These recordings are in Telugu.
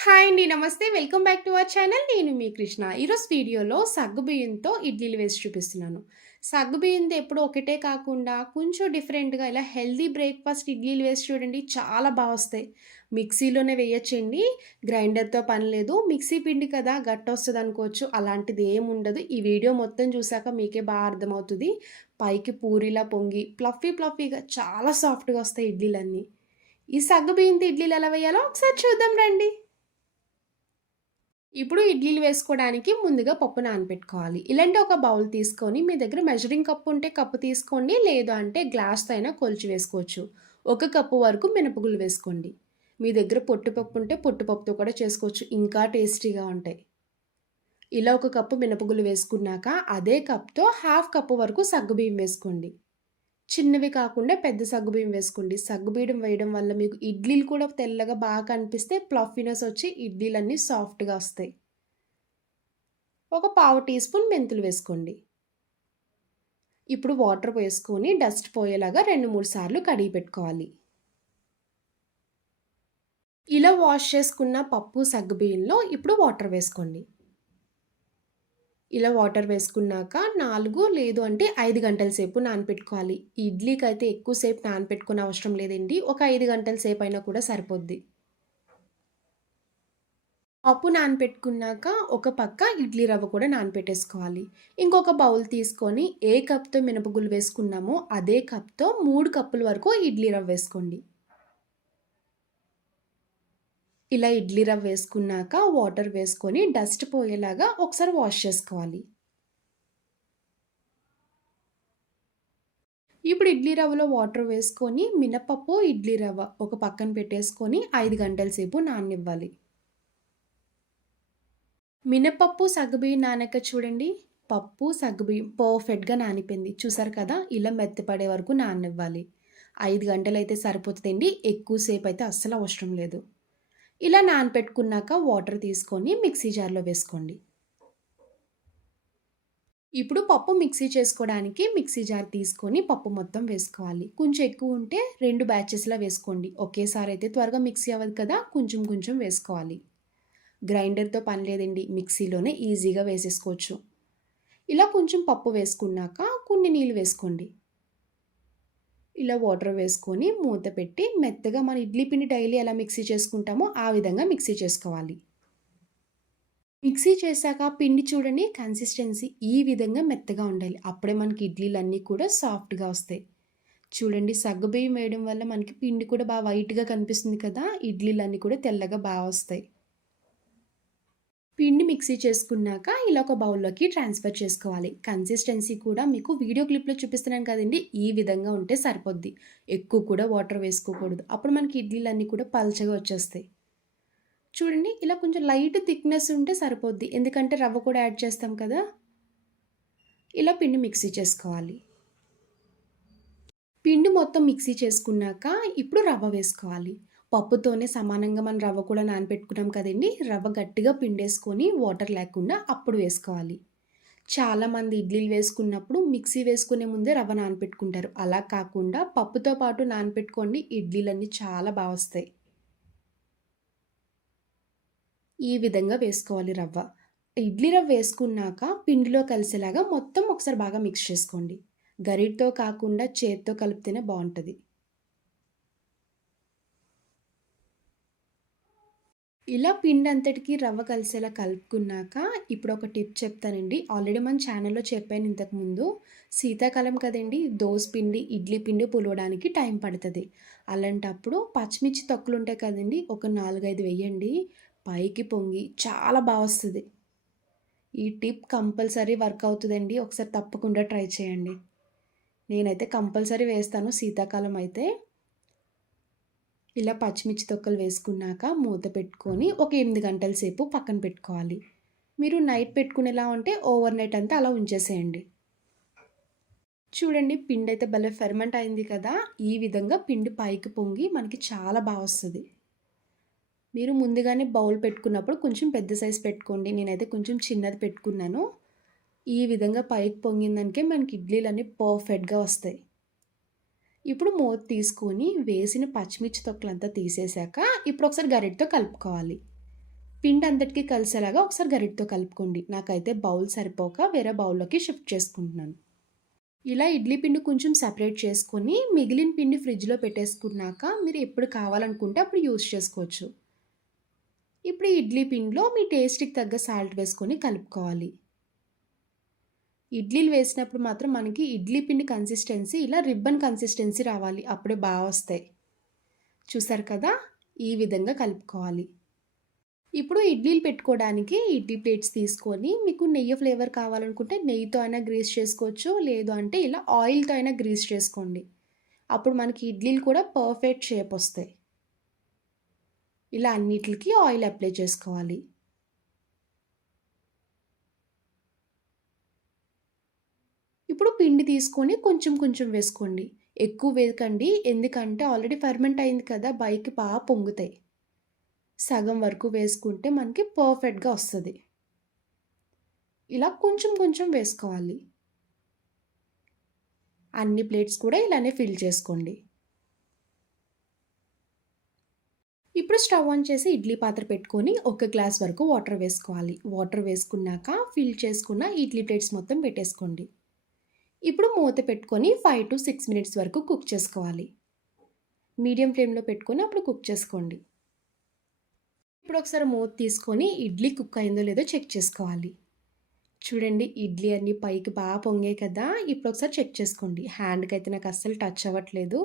హాయ్ అండి. నమస్తే. Welcome back to our channel. నేను మీ కృష్ణ. ఈరోజు వీడియోలో సగ్గుబియ్యంతో ఇడ్లీలు వేసి చూపిస్తున్నాను. సగ్గుబియ్యంతో ఎప్పుడూ ఒకటే కాకుండా కొంచెం డిఫరెంట్‌గా ఇలా హెల్తీ బ్రేక్‌ఫాస్ట్ ఇడ్లీలు వేసి చూడండి. చాలా వస్తాయి. మిక్సీలోనే వేయొచ్చండి. గ్రైండర్‌తో పని లేదు. మిక్సీ పిండి కదా గట్టొస్తదనుకోవచ్చు. అలాంటిది ఏముండదు. ఈ వీడియో మొత్తం చూసాక మీకే అర్థమవుతది. పైకి పూరిలా పొంగి ఫ్లఫీగా చాలా సాఫ్ట్‌గా వస్తాయి ఇడ్లీలన్నీ. ఈ సగ్గుబియ్యంతో ఇడ్లీలు ఎలా వేయాలో ఒకసారి చూద్దాం రండి. ఇప్పుడు ఇడ్లీలు వేసుకోవడానికి ముందుగా పప్పు నానబెట్టుకోవాలి. ఇలాంటి ఒక బౌల్ తీసుకొని మీ దగ్గర మెజరింగ్ కప్ ఉంటే కప్పు తీసుకోండి. లేదు అంటే గ్లాస్‌తో అయినా కొలిచి వేసుకోవచ్చు. ఒక కప్పు వరకు మినపగుళ్ళు వేసుకోండి. మీ దగ్గర పొట్టుపప్పు ఉంటే పొట్టుపప్పుతో కూడా చేసుకోవచ్చు. ఇంకా టేస్టీగా ఉంటాయి. ఇలా ఒక కప్పు మినపగుళ్ళు వేసుకున్నాక అదే కప్‌తో హాఫ్ కప్పు వరకు సగ్గుబియ్యం వేసుకోండి. చిన్నవి కాకుండా పెద్ద సగ్గుబియ్యం వేసుకోండి. సగ్గుబియ్యం వేయడం వల్ల మీకు ఇడ్లీలు కూడా తెల్లగా బాగా కనిపిస్తే ఫ్లఫీనెస్ వచ్చి ఇడ్లీలన్నీ సాఫ్ట్‌గా వస్తాయి. ఒక పావు టీ స్పూన్ మెంతులు వేసుకోండి. ఇప్పుడు వాటర్ వేసుకొని డస్ట్ పోయేలాగా 2, 3 సార్లు కడిగి పెట్టుకోవాలి. ఇలా వాష్ చేసుకున్న పప్పు సగ్గుబియ్యంలో ఇప్పుడు వాటర్ వేసుకోండి. ఇలా వాటర్ వేసుకున్నాక 4 లేదు అంటే 5 గంటల సేపు నానపెట్టుకోవాలి. ఇడ్లీకైతే ఎక్కువ సేపు నానపెట్టుకునే అవసరం లేదండి. ఒక 5 గంటల సేపు అయినా కూడా సరిపోద్ది. పప్పు నానపెట్టుకున్నాక ఒక పక్క ఇడ్లీ రవ్వ కూడా నానపెట్టేసుకోవాలి. ఇంకొక బౌల్ తీసుకొని ఏ కప్‌తో మినపగుళ్ళు వేసుకున్నామో అదే కప్‌తో 3 కప్పుల వరకు ఇడ్లీ రవ్వ వేసుకోండి. ఇలా ఇడ్లీ రవ్వ వేసుకున్నాక వాటర్ వేసుకొని డస్ట్ పోయేలాగా ఒకసారి వాష్ చేసుకోవాలి. ఇప్పుడు ఇడ్లీ రవ్వలో వాటర్ వేసుకొని మినపప్పు, ఇడ్లీ రవ్వ ఒక పక్కన పెట్టేసుకొని 5 గంటల సేపు నాననివ్వాలి. మినపప్పు, సగ్గుబియ్యం నానాక చూడండి. పప్పు, సగ్గుబియ్యం పర్ఫెక్ట్‌గా నానిపోయింది. చూసారు కదా! ఇలా మెత్తపడే వరకు నాననివ్వాలి. 5 గంటలైతే సరిపోతదండి. ఎక్కువ సేపయితే అస్సలు అవసరం లేదు. ఇలా నానపెట్టుకున్నాక వాటర్ తీసుకొని మిక్సీ జార్‌లో వేసుకోండి. ఇప్పుడు పప్పు మిక్సీ చేసుకోవడానికి మిక్సీ జార్ తీసుకొని పప్పు మొత్తం వేసుకోవాలి. కొంచెం ఎక్కువ ఉంటే 2 బ్యాచెస్‌లా వేసుకోండి. ఒకేసారి అయితే త్వరగా మిక్సీ అవ్వదు కదా! కొంచెం కొంచెం వేసుకోవాలి. గ్రైండర్‌తో పని లేదండి. మిక్సీలోనే ఈజీగా వేసేసుకోవచ్చు. ఇలా కొంచెం పప్పు వేసుకున్నాక కొన్ని నీళ్ళు వేసుకోండి. ఇలా వాటర్ వేసుకొని మూత పెట్టి మెత్తగా మన ఇడ్లీ పిండి డైలీ ఎలా మిక్సీ చేసుకుంటామో ఆ విధంగా మిక్సీ చేసుకోవాలి. మిక్సీ చేశాక పిండి చూడండి కన్సిస్టెన్సీ ఈ విధంగా మెత్తగా ఉండాలి. అప్పుడే మనకి ఇడ్లీలన్నీ కూడా సాఫ్ట్‌గా వస్తాయి. చూడండి సగ్గుబియ్యం వేయడం వల్ల మనకి పిండి కూడా వైట్‌గా కనిపిస్తుంది కదా! ఇడ్లీలన్నీ కూడా తెల్లగా వస్తాయి. పిండి మిక్సీ చేసుకున్నాక ఇలా ఒక బౌల్‌లోకి ట్రాన్స్‌ఫర్ చేసుకోవాలి. కన్సిస్టెన్సీ కూడా మీకు వీడియో క్లిప్‌లో చూపిస్తున్నాను కదండీ! ఈ విధంగా ఉంటే సరిపోద్ది. ఎక్కువ కూడా వాటర్ వేసుకోకూడదు. అప్పుడు మనకి ఇడ్లీలన్నీ కూడా పల్చగా వచ్చేస్తాయి. చూడండి ఇలా కొంచెం లైట్ థిక్‌నెస్ ఉంటే సరిపోద్ది. ఎందుకంటే రవ్వ కూడా యాడ్ చేస్తాం కదా! ఇలా పిండి మిక్సీ చేసుకోవాలి. పిండి మొత్తం మిక్సీ చేసుకున్నాక ఇప్పుడు రవ్వ వేసుకోవాలి. పప్పుతోనే సమానంగా మనం రవ్వ కూడా నానబెట్టుకున్నాం కదండీ! రవ్వ గట్టిగా పిండేసుకొని వాటర్ లేకుండా అప్పుడు వేసుకోవాలి. చాలామంది ఇడ్లీలు వేసుకున్నప్పుడు మిక్సీ వేసుకునే ముందే రవ్వ నానబెట్టుకుంటారు. అలా కాకుండా పప్పుతో పాటు నానబెట్టుకోండి ఇడ్లీలన్నీ చాలా వస్తాయి. ఈ విధంగా వేసుకోవాలి రవ్వ. ఇడ్లీ రవ్వ వేసుకున్నాక పిండిలో కలిసేలాగా మొత్తం ఒకసారి బాగా మిక్స్ చేసుకోండి. గరిటతో కాకుండా చేత్తో కలిపితేనే బావుంటది. ఇలా పిండంతటికి రవ్వ కలిసేలా కలుపుకున్నాక ఇప్పుడు ఒక టిప్ చెప్తానండి. ఆల్రెడీ మన ఛానల్‌లో చెప్పాను ఇంతకుముందు. శీతాకాలం కదండీ! దోస పిండి, ఇడ్లీ పిండి పులవడానికి టైం పడతది. అలాంటప్పుడు పచ్చిమిర్చి తొక్కలుంటాయి కదండీ! ఒక 4, 5 వెయ్యండి. పైకి పొంగి చాలా వస్తది. ఈ టిప్ కంపల్సరీ వర్క్ అవుతదండి. ఒకసారి తప్పకుండా ట్రై చేయండి. నేనైతే కంపల్సరీ వేస్తాను శీతాకాలం అయితే. ఇలా పచ్చిమిర్చి తొక్కలు వేసుకున్నాక మూత పెట్టుకొని ఒక 8 గంటల సేపు పక్కన పెట్టుకోవాలి. మీరు నైట్ పెట్టుకునేలా ఉంటే ఓవర్ నైట్ అంతా అలా ఉంచేసేయండి. చూడండి పిండైతే భలే ఫెర్మెంట్ అయింది కదా! ఈ విధంగా పిండి పైకి పొంగి మనకి చాలా వస్తది. మీరు ముందుగానే బౌల్ పెట్టుకున్నప్పుడు కొంచెం పెద్ద సైజ్ పెట్టుకోండి. నేనైతే కొంచెం చిన్నది పెట్టుకున్నాను. ఈ విధంగా పైకి పొంగిందానికే మనకి ఇడ్లీలన్నీ పర్ఫెక్ట్‌గా వస్తాయి. ఇప్పుడు మూత తీసుకొని వేసిన పచ్చిమిర్చి తొక్కలంతా తీసేసాక ఇప్పుడు ఒకసారి గరిటెతో కలుపుకోవాలి. పిండి అంతటికి కలిసేలాగా ఒకసారి గరిటెతో కలుపుకోండి. నాకైతే బౌల్ సరిపోక వేరే బౌల్‌లోకి షిఫ్ట్ చేసుకుంటున్నాను. ఇలా ఇడ్లీ పిండి కొంచెం సెపరేట్ చేసుకొని, మిగిలిన పిండి ఫ్రిడ్జ్‌లో పెట్టేసుకున్నాక మీరు ఎప్పుడు కావాలనుకుంటే అప్పుడు యూజ్ చేసుకోవచ్చు. ఇప్పుడు ఈ ఇడ్లీ పిండిలో మీ టేస్ట్‌కి తగ్గ సాల్ట్ వేసుకొని కలుపుకోవాలి. ఇడ్లీలు వేసినప్పుడు మాత్రం మనకి ఇడ్లీ పిండి కన్సిస్టెన్సీ ఇలా రిబ్బన్ కన్సిస్టెన్సీ రావాలి. అప్పుడే వస్తాయి. చూసారు కదా! ఈ విధంగా కలుపుకోవాలి. ఇప్పుడు ఇడ్లీలు పెట్టుకోవడానికి ఇడ్లీ ప్లేట్స్ తీసుకొని మీకు నెయ్యి ఫ్లేవర్ కావాలనుకుంటే నెయ్యితో అయినా గ్రీస్ చేసుకోవచ్చు. లేదు అంటే ఇలా ఆయిల్‌తో అయినా గ్రీస్ చేసుకోండి. అప్పుడు మనకి ఇడ్లీలు కూడా పర్ఫెక్ట్ షేప్ వస్తాయి. ఇలా అన్నిట్లికి ఆయిల్ అప్లై చేసుకోవాలి. ఇప్పుడు పిండి తీసుకొని కొంచెం కొంచెం వేసుకోండి. ఎక్కువ వేయకండి. ఎందుకంటే ఆల్రెడీ ఫెర్మెంట్ అయింది కదా! పైకి పొంగుతాయి. సగం వరకు వేసుకుంటే మనకి పర్ఫెక్ట్‌గా వస్తది. ఇలా కొంచెం కొంచెం వేసుకోవాలి. అన్ని ప్లేట్స్ కూడా ఇలానే ఫిల్ చేసుకోండి. ఇప్పుడు స్టవ్ ఆన్ చేసి ఇడ్లీ పాత్ర పెట్టుకొని ఒక గ్లాస్ వరకు వాటర్ వేసుకోవాలి. వాటర్ వేసుకున్నాక ఫిల్ చేసుకున్న ఇడ్లీ ప్లేట్స్ మొత్తం పెట్టేసుకోండి. ఇప్పుడు మూత పెట్టుకొని 5-6 మినిట్స్ వరకు కుక్ చేసుకోవాలి. మీడియం ఫ్లేమ్‌లో పెట్టుకొని అప్పుడు కుక్ చేసుకోండి. ఇప్పుడు ఒకసారి మూత తీసుకొని ఇడ్లీ కుక్ అయిందో లేదో చెక్ చేసుకోవాలి. చూడండి ఇడ్లీ అన్నీ పైకి పొంగాయి కదా! ఇప్పుడు ఒకసారి చెక్ చేసుకోండి. హ్యాండ్‌కైతే నాకు అస్సలు టచ్ అవ్వట్లేదు.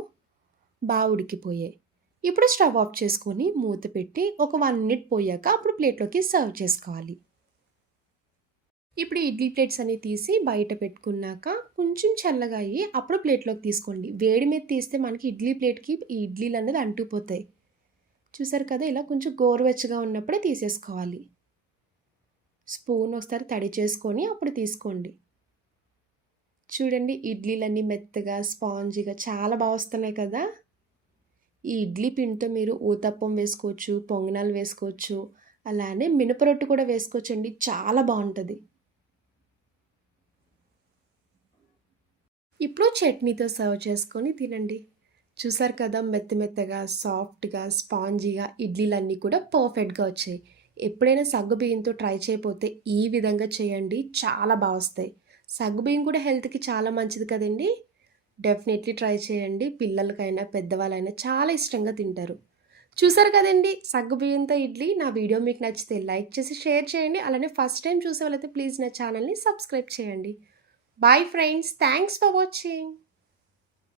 ఉడికిపోయాయి. ఇప్పుడు స్టవ్ ఆఫ్ చేసుకొని మూత పెట్టి ఒక 1 మినిట్ పోయాక అప్పుడు ప్లేట్‌లోకి సర్వ్ చేసుకోవాలి. ఇప్పుడు ఇడ్లీ ప్లేట్స్ అన్నీ తీసి బయట పెట్టుకున్నాక కొంచెం చల్లగా అయ్యి అప్పుడు ప్లేట్‌లోకి తీసుకోండి. వేడి మీద తీస్తే మనకి ఇడ్లీ ప్లేట్‌కి ఈ ఇడ్లీలనేది అంటుకుపోతాయి. చూసారు కదా! ఇలా కొంచెం గోరువెచ్చగా ఉన్నప్పుడే తీసేసుకోవాలి. స్పూన్ ఒకసారి తడి చేసుకొని అప్పుడు తీసుకోండి. చూడండి ఇడ్లీలన్నీ మెత్తగా, స్పాంజీగా చాలా వస్తున్నాయి కదా! ఈ ఇడ్లీ పిండితో మీరు ఊతప్పం వేసుకోవచ్చు, పొంగనాలు వేసుకోవచ్చు, అలానే మినపరొట్టు కూడా వేసుకోవచ్చండి. చాలా బావుంటది. ఇప్పుడు చట్నీతో సర్వ్ చేసుకొని తినండి. చూసారు కదా! మెత్తగా, సాఫ్ట్‌గా, స్పాంజీగా ఇడ్లీలన్నీ కూడా పర్ఫెక్ట్‌గా వచ్చాయి. ఎప్పుడైనా సగ్గుబియ్యంతో ట్రై చేయకపోతే ఈ విధంగా చేయండి. చాలా వస్తాయి. సగ్గుబియ్యం కూడా హెల్త్‌కి చాలా మంచిది కదండీ! డెఫినెట్‌లీ ట్రై చేయండి. పిల్లలకైనా, పెద్దవాళ్ళైనా చాలా ఇష్టంగా తింటారు. చూసారు కదండీ! సగ్గుబియ్యంతో ఇడ్లీ. నా వీడియో మీకు నచ్చితే లైక్ చేసి షేర్ చేయండి. అలానే ఫస్ట్ టైమ్ చూసేవాళ్ళైతే ప్లీజ్ నా ఛానల్‌ని సబ్స్క్రైబ్ చేయండి. Bye friends. Thanks for watching.